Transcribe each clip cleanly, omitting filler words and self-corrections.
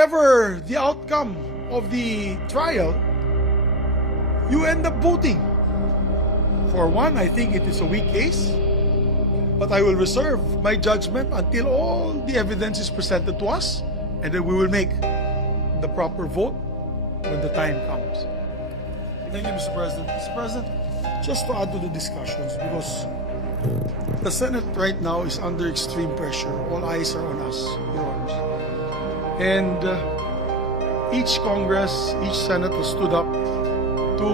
whatever the outcome of the trial, you end up voting. For one, I think it is a weak case, but I will reserve my judgment until all the evidence is presented to us, and then we will make the proper vote when the time comes. Thank you, Mr. President. Mr. President, just to add to the discussions, because the Senate right now is under extreme pressure. All eyes are on us, Your Honors. And each Congress, each Senator stood up to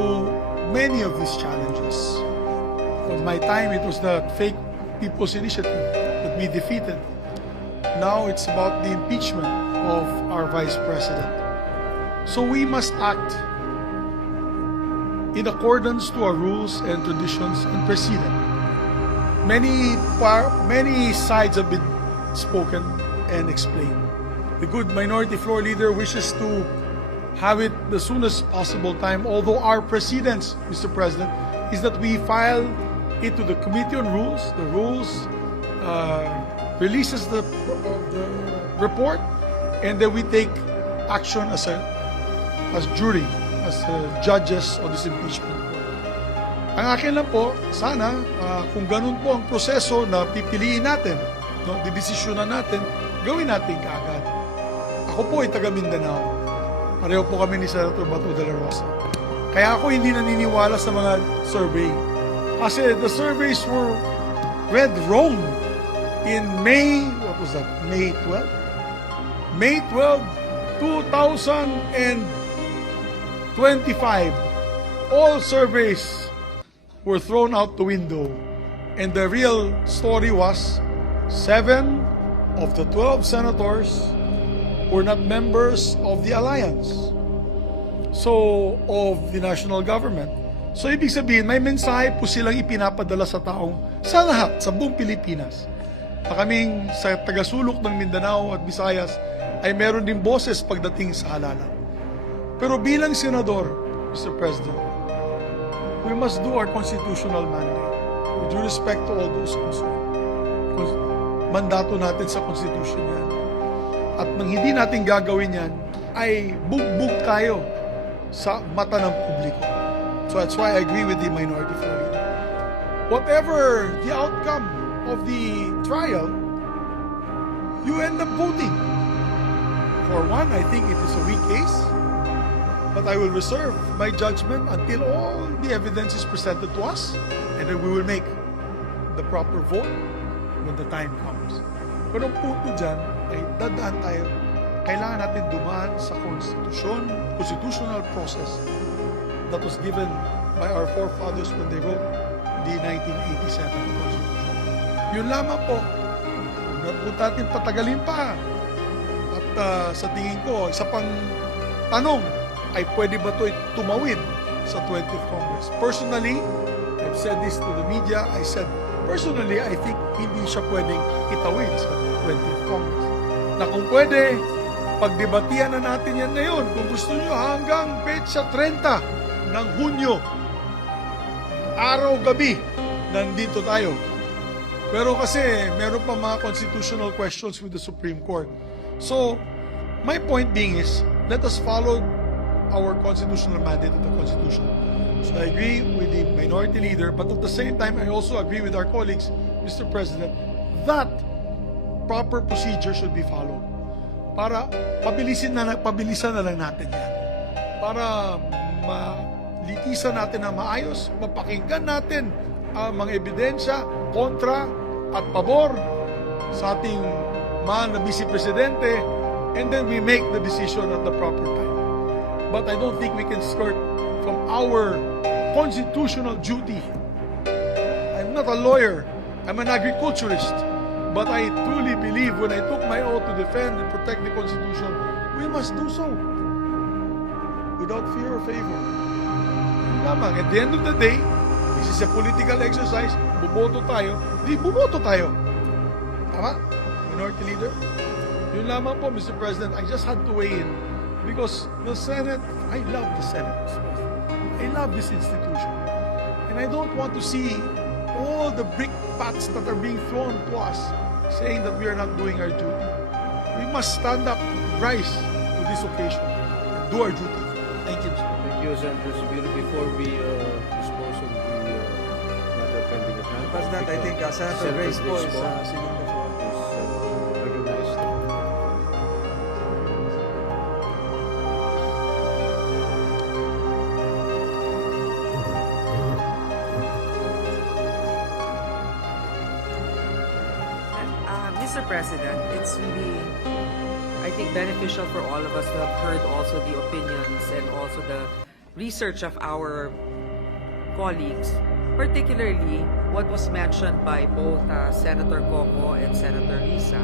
many of these challenges. On my time, it was the fake People's Initiative that we defeated. Now it's about the impeachment of our Vice President. So we must act in accordance to our rules and traditions and precedent. Many sides have been spoken and explained. The good Minority Floor Leader wishes to have it the soonest possible time, although our precedence, Mr. President, is that we file it to the Committee on Rules. The Rules releases the report, and then we take action as jury, as judges on this impeachment. Ang akin lang po, sana kung ganun po ang proseso na pipiliin natin, no, didesisyonan natin, gawin natin kaagad. Ako po ay taga Mindanao. Pareho po kami ni Senator Bato de la Rosa. Kaya ako hindi naniniwala sa mga survey. Kasi the surveys were read wrong in May, what was that? May 12? May 12, 2025. All surveys were thrown out the window. And the real story was 7 of the 12 senators were not members of the alliance, so of the national government. So ibig sabihin, may mensahe po silang ipinapadala sa taong, sa lahat, sa buong Pilipinas, na kaming sa tagasulok ng Mindanao at Visayas ay meron din boses pagdating sa halalan. Pero bilang senador, Mr. President, we must do our constitutional mandate with due respect to all those concerned. Mandato natin sa Constitution yan. At nang hindi natin gagawin yan, ay bugbog tayo sa mata ng publiko. So that's why I agree with the Minority Floor Leader. Whatever the outcome of the trial, you end up voting. For one, I think it is a weak case, but I will reserve my judgment until all the evidence is presented to us, and then we will make the proper vote when the time comes. Pero ang punto dyan ay dadaan tayo. Kailangan natin dumaan sa constitutional process that was given by our forefathers when they wrote the 1987 Constitution. Yun lamang po. Huwag po natin patagalin pa. At sa tingin ko, isa pang tanong ay pwede ba ito tumawid sa 20th Congress? Personally, I've said this to the media, personally, I think hindi siya pwedeng itawid sa 20th Congress. Na kung pwede, pagdebatihan na natin yan ngayon. Kung gusto nyo, hanggang petsa 30 ng Hunyo, araw-gabi, nandito tayo. Pero kasi, meron pa mga constitutional questions with the Supreme Court. So, my point being is, let us follow our constitutional mandate of the Constitution. So I agree with the Minority Leader, but at the same time, I also agree with our colleagues, Mr. President, that proper procedure should be followed. Para pabilisan na lang natin yan. Para malitisan natin na maayos, mapakinggan natin ang mga ebidensya, kontra at pabor sa ating mahal na Vice Presidente, and then we make the decision at the proper time. But I don't think we can skirt from our constitutional duty. I'm not a lawyer. I'm an agriculturist. But I truly believe when I took my oath to defend and protect the Constitution, we must do so without fear or favor. Lamang, at the end of the day, this is a political exercise. Buboto tayo. Di, buboto tayo. Tama? Minority Leader? Yun lamang po, Mr. President. I just had to weigh in because the Senate, I love the Senate, Mr. President. I love this institution. And I don't want to see all the brickbats that are being thrown to us saying that we are not doing our duty. We must stand up, rise to this occasion and do our duty. Thank you, sir. Thank you, Senator Subiro. Before we dispose of the matter pending at hand, President, I think Senator Grace po is seeking the floor. is recognized. Mr. President, it's really, I think, beneficial for all of us to have heard also the opinions and also the research of our colleagues, particularly what was mentioned by both Senator Coco and Senator Risa,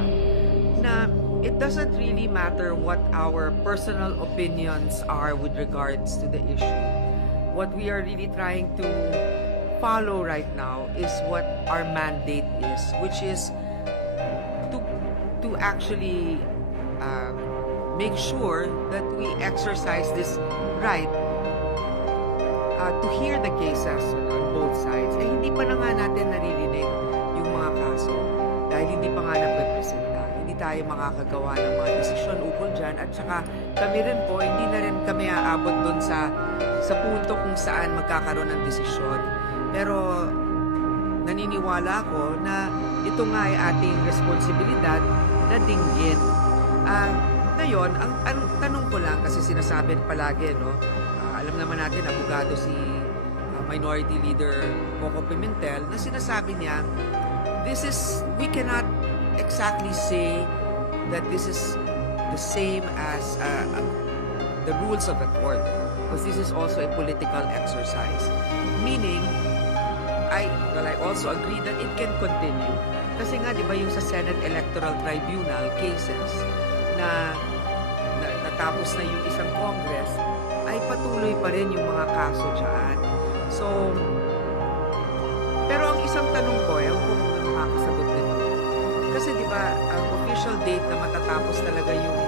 na it doesn't really matter what our personal opinions are with regards to the issue. What we are really trying to follow right now is what our mandate is, which is to actually make sure that we exercise this right to hear the cases on both sides. Eh, hindi pa na nga natin naririnig yung mga kaso dahil hindi pa nga nagpepresenta. Hindi tayo makakagawa ng mga desisyon ukol dyan. At saka kami rin po, hindi na rin kami aabot dun sa punto kung saan magkakaroon ng desisyon. Pero naniniwala ako na ito nga ay ating responsibilidad na dinggin. Ngayon, ang tanong ko lang, kasi sinasabi palagi, no, alam naman natin, abogado si Minority Leader Coco Pimentel, na sinasabi niya, we cannot exactly say that this is the same as the rules of the court, because this is also a political exercise. Meaning, I also agree that it can continue. Kasi nga, di ba yung sa Senate Electoral Tribunal cases na natapos na yung isang Congress, ay patuloy pa rin yung mga kaso dyan. So, pero ang isang tanong ko, ewan ko kung makakasagot nito. Kasi di ba, ang official date na matatapos talaga yung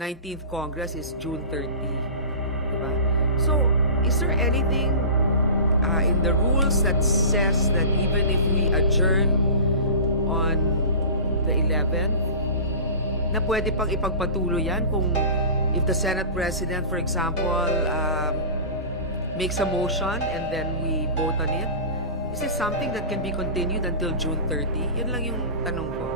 19th Congress is June 30. Di ba? So, is there anything in the rules that says that even if we adjourn on the 11th, na pwede pang ipagpatuloy yan kung if the Senate President, for example, makes a motion and then we vote on it? Is this something that can be continued until June 30? Yun lang yung tanong ko.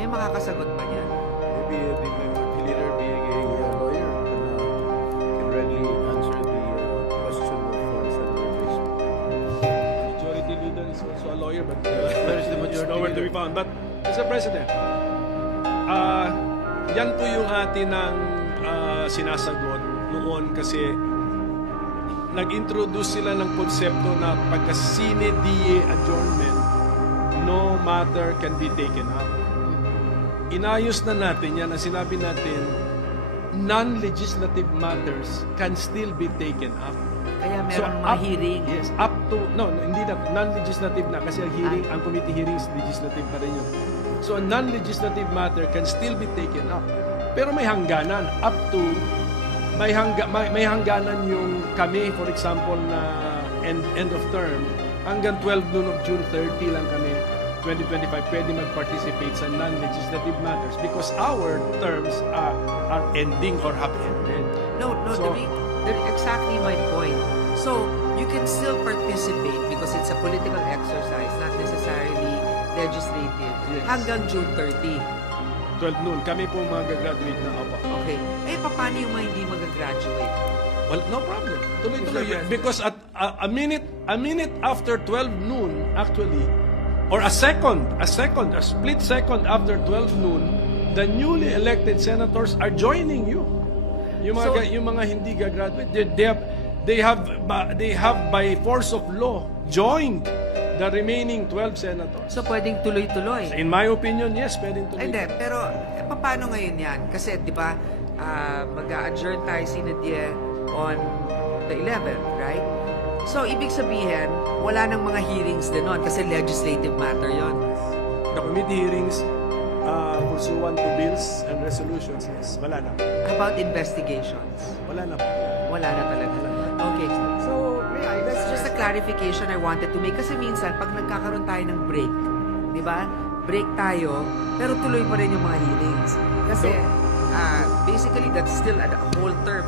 May makakasagot ba niyan? Maybe the minority leader being a lawyer can readily answer the question of Senator Grace. Majority leader is also a lawyer, but Where is the it's majority nowhere to leader? be found. But, Mr. President, yan po yung atin ang sinasagot noon kasi nag-introduce sila ng konsepto na pagka sine die adjournment, no matter can be taken up. Inayos na natin yan, ang sinabi natin, non-legislative matters can still be taken up. Kaya meron mga hearing. Yes, up to, hindi na, non-legislative na kasi ang hearing, ang committee hearings, legislative pa rin yun. So, a non-legislative matter can still be taken up. Pero may hangganan, up to, may hangganan yung kami, for example, na end of term, hanggang 12 noon of June 30 lang kami, 2025, pwede mag-participate sa non-legislative matters because our terms are ending or have ended. No, So, exactly my point. So, you can still participate because it's a political exercise, not necessarily legislative, Yes. hanggang June 30. 12 noon, kami po magagraduate na apa. Okay. Eh, paano yung mga hindi mag-graduate? Well, no problem. Tuloy-tuloy. Mr. President. Because at a minute after 12 noon, actually, or a split second after 12 noon, the newly elected senators are joining you. Yung mga hindi gagraduate, they have by force of law joined the remaining 12 senators. So, pwedeng tuloy-tuloy. In my opinion, yes, pwedeng tuloy. Hindi, pero paano ngayon yan? Kasi, di ba, mag-a-adjourn tayo sine die on the 11th, right? So, ibig sabihin, wala nang mga hearings din nun kasi legislative matter yon. The committee hearings pursuant to bills and resolutions, yes, wala na. How about investigations? Wala na. Wala na talaga. Okay. So, that's just a clarification I wanted to make. Kasi minsan, pag nagkakaroon tayo ng break, di ba? break tayo, pero tuloy pa rin yung mga hearings. Kasi, basically, that's still a whole term.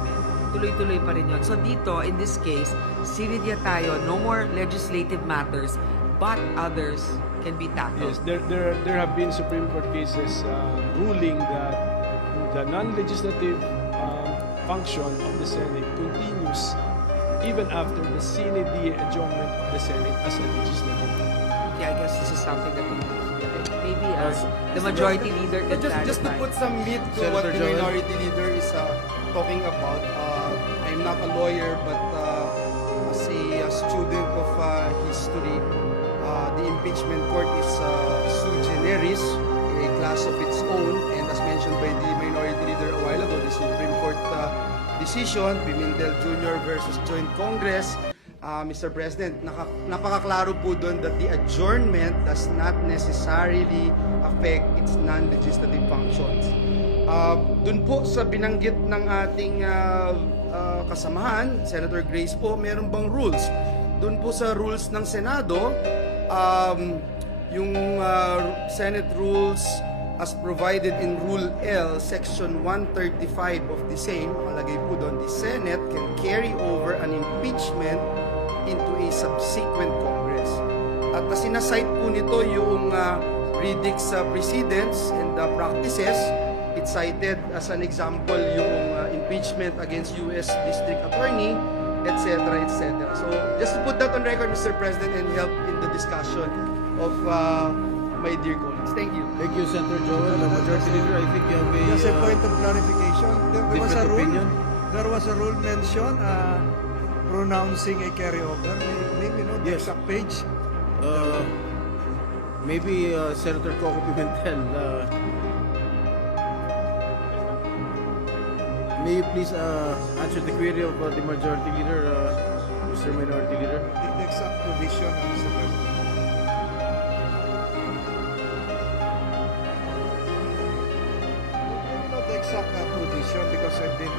Tuloy-tuloy pa rin yun. So dito, in this case, sinidya tayo, no more legislative matters, but others can be tackled. Yes, there have been Supreme Court cases ruling that the non-legislative function of the Senate continues even after the sine die adjournment of the Senate as a legislative. Yeah, I guess this is something that maybe the majority leader can Just to clarify. put some meat to what Senator the Joel. minority leader is talking about, I'm not a lawyer, but as a student of history, the impeachment court is sui generis, a class of its own, and as mentioned by the minority leader a while ago, the Supreme Court decision, Pimentel Jr. versus Joint Congress, Mr. President, napakaklaro po doon that the adjournment does not necessarily affect its non-legislative functions. Doon po sa binanggit ng ating kasamahan, Senator Grace po, meron bang rules? Doon po sa rules ng Senado, yung Senate rules as provided in Rule L, Section 135 of the same, nakalagay po doon, the Senate can carry over an impeachment into a subsequent Congress. At sinasite po nito yung Riddick's precedents and practices. It cited as an example yung impeachment against U.S. District Attorney, etc., etc. So, just to put that on record, Mr. President, and help in the discussion of my dear colleagues. Thank you. Thank you, Senator Joel. Majority Leader, I think you have a Just a point of clarification. There was a different rule. opinion. There was a rule mentioned pronouncing a carryover. Maybe the Yes. exact page. Maybe Senator Coco Pimentel. May you please answer the query of the Majority Leader, Mr. Minority Leader? The exact provision, Mr. President. The exact provision because I've been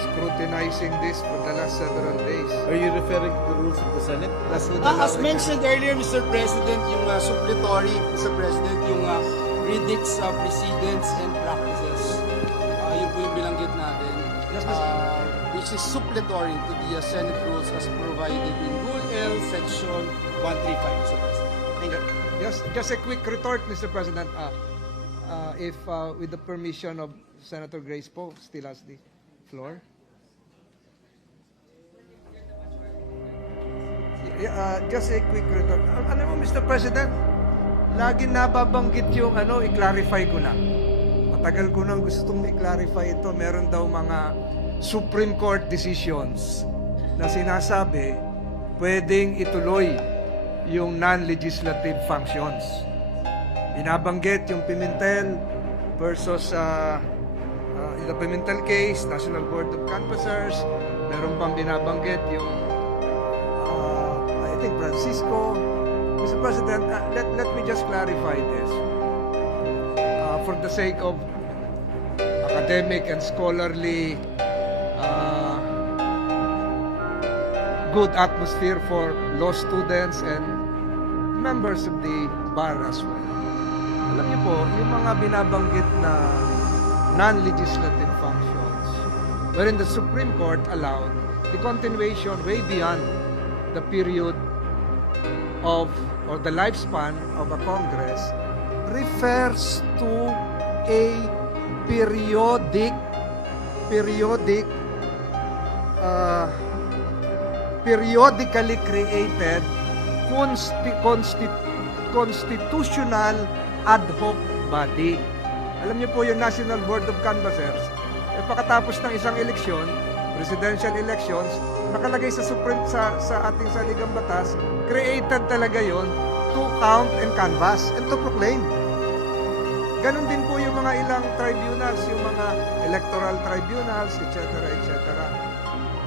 scrutinizing this for the last several days. Are you referring to the rules of the Senate? That's what As mentioned earlier, Mr. President, yung suppletory, Mr. President, yung Riddick's precedents and practices. Yun po yung bilanggit natin. Yes, Mr. Which is suppletory to the Senate rules as provided in Rule L, Section 135, Mr. President. Thank you. Just a quick retort, Mr. President. If with the permission of Senator Grace Poe, still has the floor. Just a quick retort. Alam mo, Mr. President, lagi nababanggit yung i-clarify ko na. Matagal ko nang gustong i-clarify ito. Meron daw mga Supreme Court decisions na sinasabi pwedeng ituloy yung non-legislative functions. Binabanggit yung Pimentel versus in the Pimentel case, National Board of Canvassers. Meron pang binabanggit yung I think Francisco. Mr. President, let me just clarify this. For the sake of academic and scholarly good atmosphere for law students and members of the bar as well. Alam niyo po, yung mga binabanggit na non-legislative functions, wherein the Supreme Court allowed the continuation way beyond the period of or the lifespan of a Congress, refers to a periodically created constitutional ad hoc body. Alam niyo po yung National Board of Canvassers, pagkatapos ng isang eleksyon, presidential elections, nakalagay sa ating saligang batas, created talaga yon to count and canvass and to proclaim. Ganon din po yung mga ilang tribunals, yung mga electoral tribunals, etc., etc.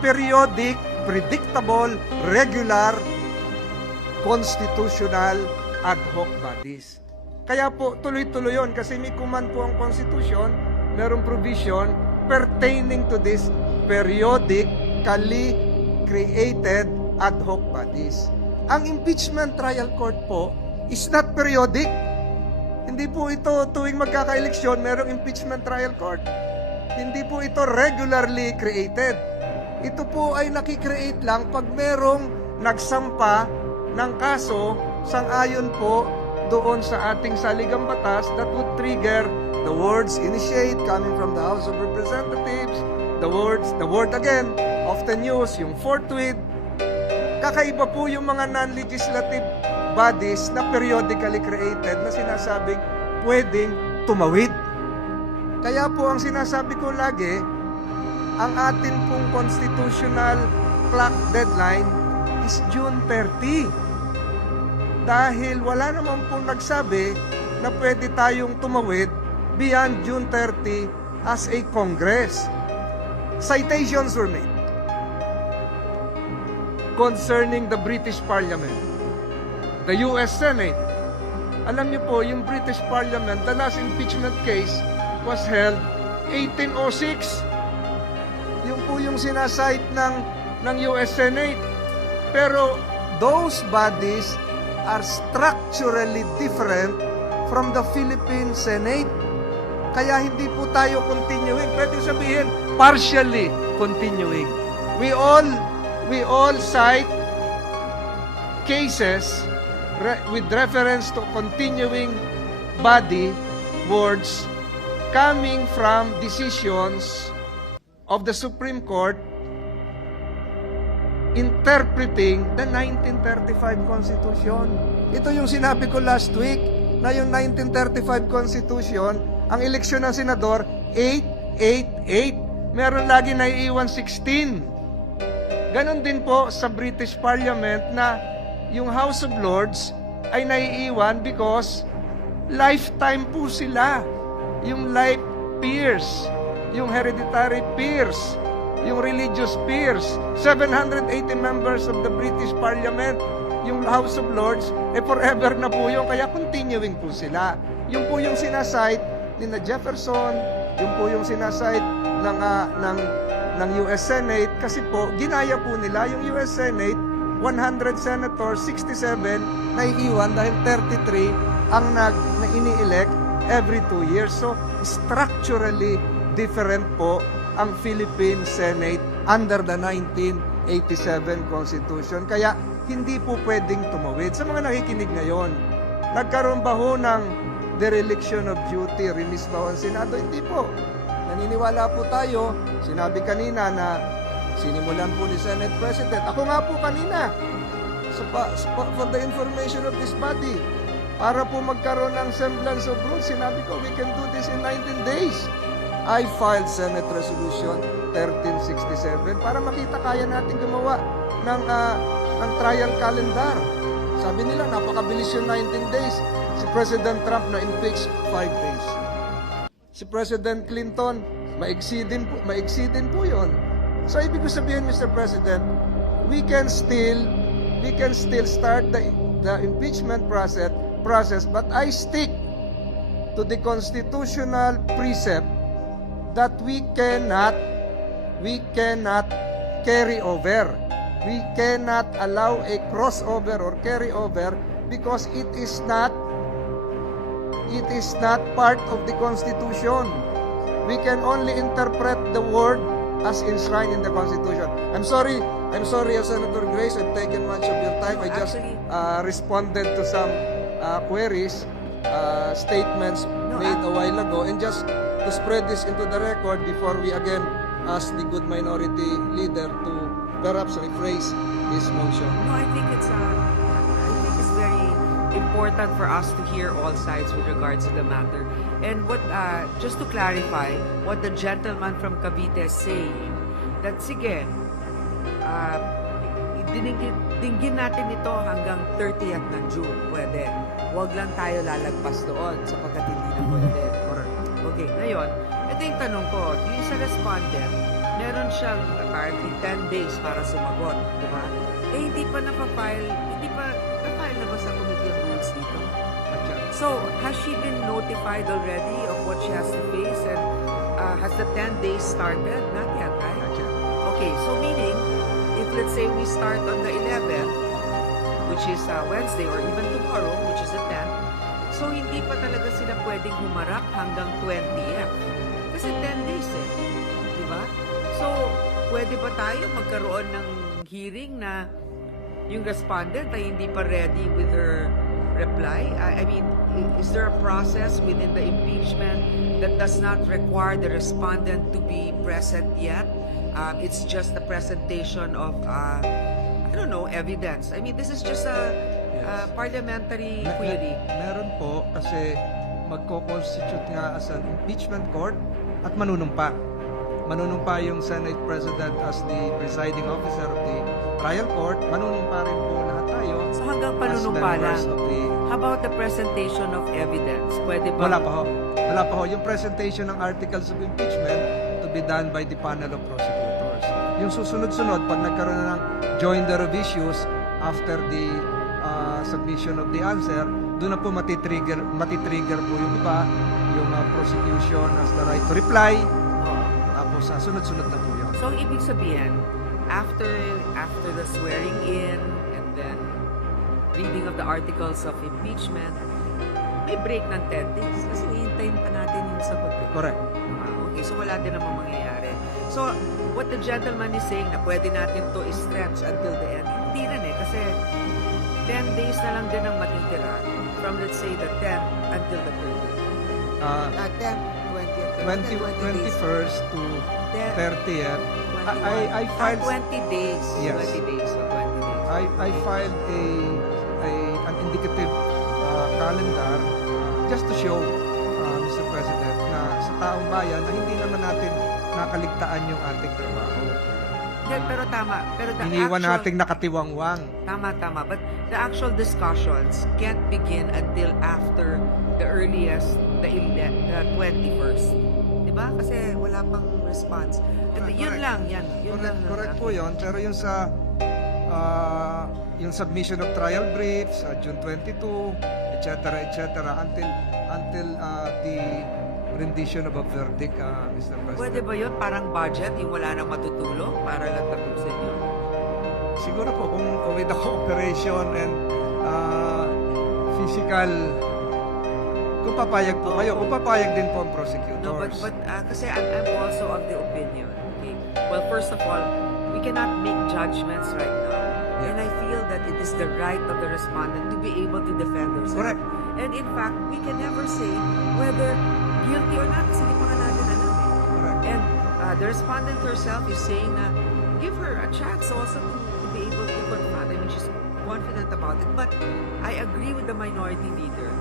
Periodic, predictable, regular, constitutional ad hoc bodies. Kaya po, tuloy-tuloy yun kasi may command po ang Constitution, merong provision pertaining to this periodically created ad hoc bodies. Ang impeachment trial court po, is not periodic. Hindi po ito tuwing magkaka-eleksyon, merong impeachment trial court. Hindi po ito regularly created. Ito po ay nakikreate lang pag merong nagsampa ng kaso sang-ayon po doon sa ating saligang batas that would trigger the words initiate coming from the House of Representatives, the word again, often used, yung forthwith. Kakaiba po yung mga non-legislative bodies na periodically created na sinasabing pwedeng tumawid. Kaya po ang sinasabi ko lagi, ang atin pong constitutional clock deadline is June 30. Dahil wala naman pong nagsabi na pwede tayong tumawid beyond June 30 as a Congress. Citations were made concerning the British Parliament, the US Senate. Alam niyo po, yung British Parliament, the last impeachment case was held 1806. Yung po yung sinasite ng US Senate. Pero those bodies are structurally different from the Philippine Senate. Kaya hindi po tayo continuing. Pwede sabihin, partially continuing. We all cite cases with reference to continuing body words coming from decisions of the Supreme Court interpreting the 1935 Constitution. Ito yung sinabi ko last week, na yung 1935 Constitution, ang eleksyon ng senador, 888. Meron lagi naiiwan 16. Ganon din po sa British Parliament na yung House of Lords ay naiiwan because lifetime po sila. Yung life peers, yung hereditary peers, yung religious peers, 780 members of the British Parliament, yung House of Lords, forever na po yun, kaya continuing po sila. Yung po yung sinasite ni na Jefferson, yung po yung sinasite ng US Senate, kasi po, ginaya po nila yung US Senate, 100 senators, 67, naiiwan dahil 33 ang na ini-elect every 2 years. So, structurally different po ang Philippine Senate under the 1987 Constitution. Kaya hindi po pwedeng tumawid. Sa mga nakikinig ngayon, nagkaroon ba ho ng dereliction of duty, release ba ho ang Senado? Hindi po. Naniniwala po tayo, sinabi kanina na sinimulan po ni Senate President. Ako nga po kanina, for the information of this body, para po magkaroon ng semblance of rule, sinabi ko, we can do this in 19 days. I filed Senate Resolution 1367 para makita kaya natin gumawa ng trial calendar. Sabi nila, napakabilis yung 19 days. Si President Trump na-impeach 5 days. Si President Clinton, maigsi din po yun. So, ibig ko sabihin, Mr. President, we can still start the impeachment process, but I stick to the constitutional precept that we cannot carry over. We cannot allow a crossover or carry over because it is not part of the Constitution. We can only interpret the word as enshrined in the Constitution. I'm sorry, Senator Grace, I've taken much of your time. I just responded to some queries, statements made a while ago, and just to spread this into the record before we again ask the good minority leader to perhaps rephrase his motion. No, I think it's very important for us to hear all sides with regards to the matter. And what just to clarify what the gentleman from Cavite is saying, that sige, dinggin natin ito hanggang 30th ng June. Pwede. Huwag lang tayo lalagpas doon sapagkat hindi na pwede. Okay, ngayon, ito yung tanong ko. Yung sa respondent, meron siyang apparently 10 days para sumagot. Diba? Hindi pa na-file na ba sa Committee on Rules dito? So, has she been notified already of what she has to face? And has the 10 days started? Not yet, right? Not yet. Okay, so meaning, let's say we start on the 11th, which is Wednesday, or even tomorrow, which is the So, hindi pa talaga sila pwedeng humarap hanggang 20th. Kasi 10 days eh. Di ba? So, pwede ba tayo magkaroon ng hearing na yung respondent ay hindi pa ready with her reply? I mean, is there a process within the impeachment that does not require the respondent to be present yet? It's just the presentation of, I don't know, evidence. I mean, this is just a parliamentary query. Meron po kasi magko-constitute nga as an impeachment court at manunumpa. Manunumpa yung Senate President as the presiding officer of the trial court. Manunumpa rin po lahat tayo. So hanggang as panunumpa members lang. of the... How about the presentation of evidence? Pwede ba? Wala pa ho. Wala pa ho. Yung presentation ng articles of impeachment to be done by the panel of prosecutors. Yung susunod-sunod, pag nagkaroon na ng joinder of issues after the submission of the answer, doon na po matitrigger po yung iba, yung prosecution has the right to reply. Tapos sunod-sunod na po yun. So, ang ibig sabihin, after the swearing in and then reading of the articles of impeachment, may break ng 10 days kasi hihintayin pa natin yung sagot. Correct. Okay, so wala din namang mangyayari. So, what the gentleman is saying na pwede natin to stretch until the end, hindi rin eh, kasi 10 days na lang din ang matitira from, let's say, the 10th until the 30th. 10th, 20th, 21st to 30th. I 20 filed 20 days. Yes. 20 days. So 20 days. I filed an indicative calendar just to show Mr. President na sa taong bayan na hindi naman natin nakaligtaan yung ating trabaho. Pero tama. Pero the Iniwan actual, nating nakatiwangwang. Tama. But the actual discussions can't begin until after the earliest, the 21st. Diba? Kasi wala pang response. At yun Correct. lang, yan. Yun lang. Correct po yun. Pero yung sa yung submission of trial briefs, June 22, etc. until the rendition of a verdict, Mr. President. Pwede ba yun? Parang budget, yung wala nang matutulong para lang tapusin yun. Siguro po kung with the cooperation and physical, kung papayag po kayo, kung papayag din po ang prosecutors. No, but kasi I'm also of the opinion. Okay. Well, first of all, we cannot make judgments right now. Yeah. And I feel that it is the right of the respondent to be able to defend herself. Correct. And in fact, we can never say whether guilty or not kasi hindi pa nga natin alam eh. Correct. And the respondent herself is saying na give her a chance also to be able to confront. I mean, she's confident about it. But I agree with the minority leader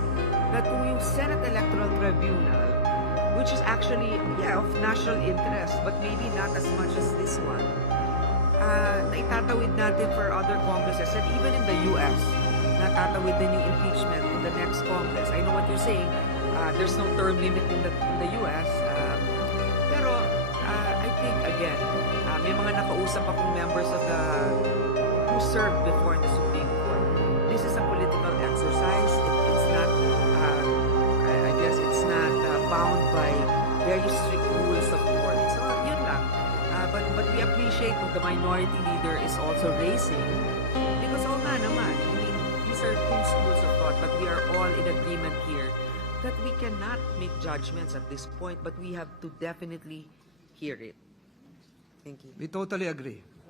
that kung yung Senate Electoral Tribunal, which is actually, of national interest, but maybe not as much as this one, na itatawid natin for other congresses, and even in the U.S., natatawid din yung impeachment in the next Congress. I know what you're saying. There's no term limit in the U.S. Pero I think, again, may mga nakausap akong members of who served before the Supreme Court. This is a political exercise. It's not, I guess, it's not bound by very strict rules of court. So, yun lang. But we appreciate what the minority leader is also raising. Because, nga naman, I mean, these are two schools of thought, but we are all in agreement here that we cannot make judgments at this point, but we have to definitely hear it. Thank you. We totally agree.